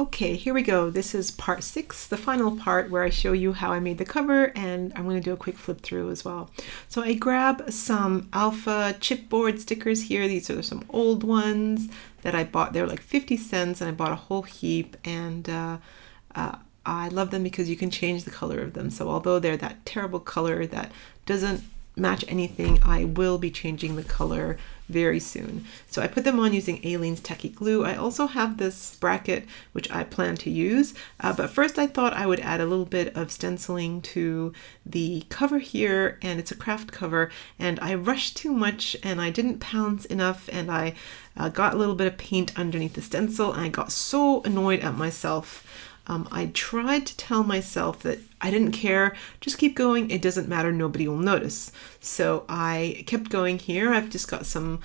Okay, here we go. This is part 6, the final part where I show you how I made the cover, and I'm going to do a quick flip through as well. So I grab some alpha chipboard stickers here. These are some old ones that I bought. They're like 50 cents and I bought a whole heap, and I love them because you can change the color of them. So although they're that terrible color that doesn't match anything, I will be changing the color very soon. So I put them on using Aleene's Tacky Glue. I also have this bracket which I plan to use, but first I thought I would add a little bit of stenciling to the cover here, and it's a craft cover, and I rushed too much and I didn't pounce enough, and I got a little bit of paint underneath the stencil, and I got so annoyed at myself. I tried to tell myself that I didn't care, just keep going, it doesn't matter, nobody will notice. So I kept going here. I've just got some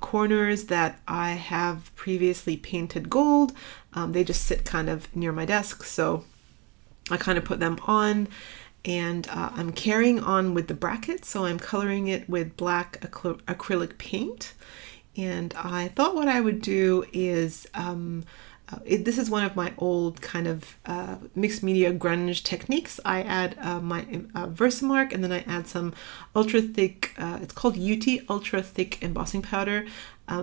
corners that I have previously painted gold. They just sit kind of near my desk, so I kind of put them on, and I'm carrying on with the bracket, so I'm coloring it with black acrylic paint. And I thought what I would do is this is one of my old kind of mixed media grunge techniques. I add my Versamark, and then I add some ultra thick, it's called UT ultra thick embossing powder.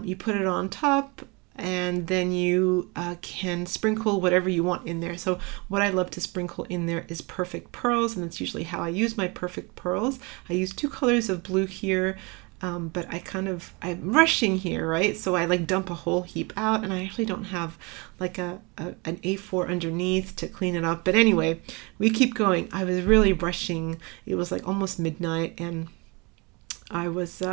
You put it on top, and then you can sprinkle whatever you want in there. So what I love to sprinkle in there is perfect pearls, and that's usually how I use my perfect pearls. I use 2 colors of blue here. But I'm rushing here, right? So I like dump a whole heap out, and I actually don't have like an A4 underneath to clean it up. But anyway, we keep going. I was really rushing. It was like almost midnight, and I was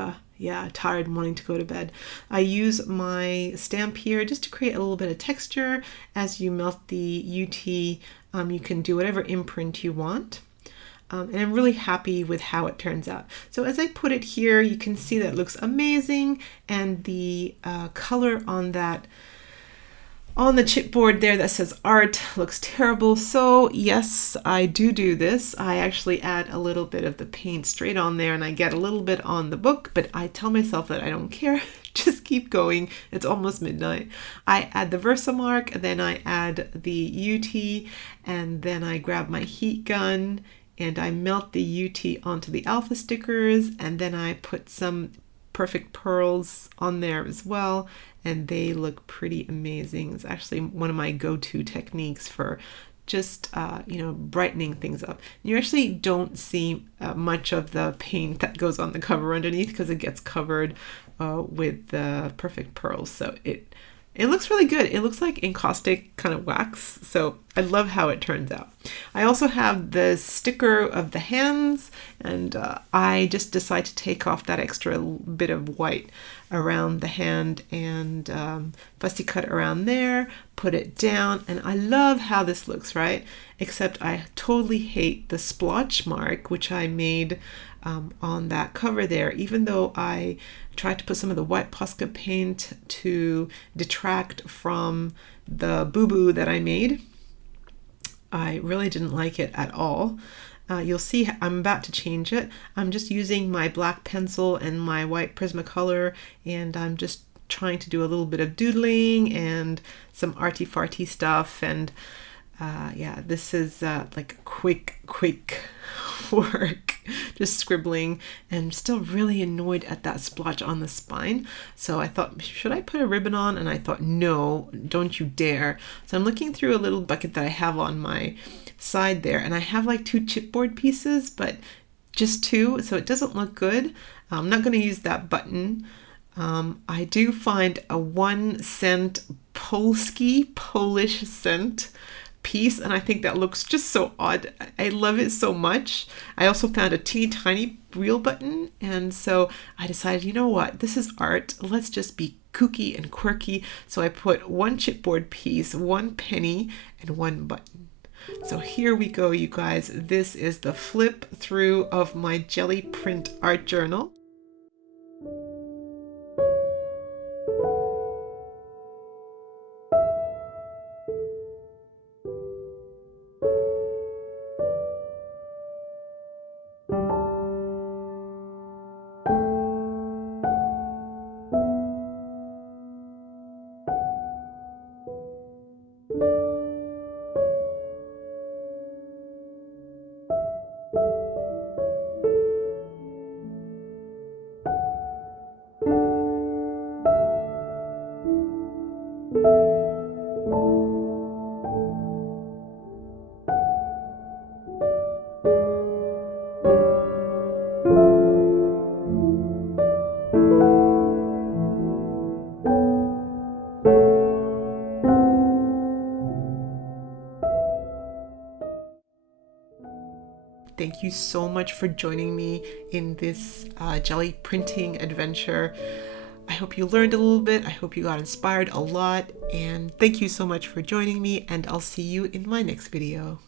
tired and wanting to go to bed. I use my stamp here just to create a little bit of texture. As you melt the UT, you can do whatever imprint you want. And I'm really happy with how it turns out. So as I put it here, you can see that it looks amazing, and the color on the chipboard there that says art looks terrible. So yes, I do this. I actually add a little bit of the paint straight on there, and I get a little bit on the book, but I tell myself that I don't care. Just keep going. It's almost midnight. I add the Versamark, and then I add the UT, and then I grab my heat gun and I melt the UT onto the alpha stickers, and then I put some perfect pearls on there as well, and they look pretty amazing. It's actually one of my go-to techniques for just brightening things up. You actually don't see much of the paint that goes on the cover underneath because it gets covered with the perfect pearls, so it looks really good. It looks like encaustic kind of wax, so I love how it turns out. I also have the sticker of the hands, and I just decide to take off that extra bit of white around the hand and fussy cut around there, put it down, and I love how this looks, right? Except I totally hate the splotch mark, which I made on that cover there, even though I tried to put some of the white Posca paint to detract from the boo-boo that I made. I really didn't like it at all. You'll see I'm about to change it. I'm just using my black pencil and my white Prismacolor, and I'm just trying to do a little bit of doodling and some arty-farty stuff, and this is like quick work, just scribbling, and I'm still really annoyed at that splotch on the spine. So I thought, should I put a ribbon on? And I thought, no, don't you dare. So I'm looking through a little bucket that I have on my side there, and I have like 2 chipboard pieces, but just 2, so it doesn't look good. I'm not going to use that button. I do find a 1-cent Polish cent piece, and I think that looks just so odd. I love it so much. I also found a teeny tiny real button, and so I decided, you know what, this is art, let's just be kooky and quirky. So I put 1 chipboard piece, 1 penny, and 1 button. So here we go, you guys. This is the flip through of my Gelli print art journal. you so much for joining me in this jelly printing adventure. I hope you learned a little bit. I hope you got inspired a lot. And thank you so much for joining me, and I'll see you in my next video.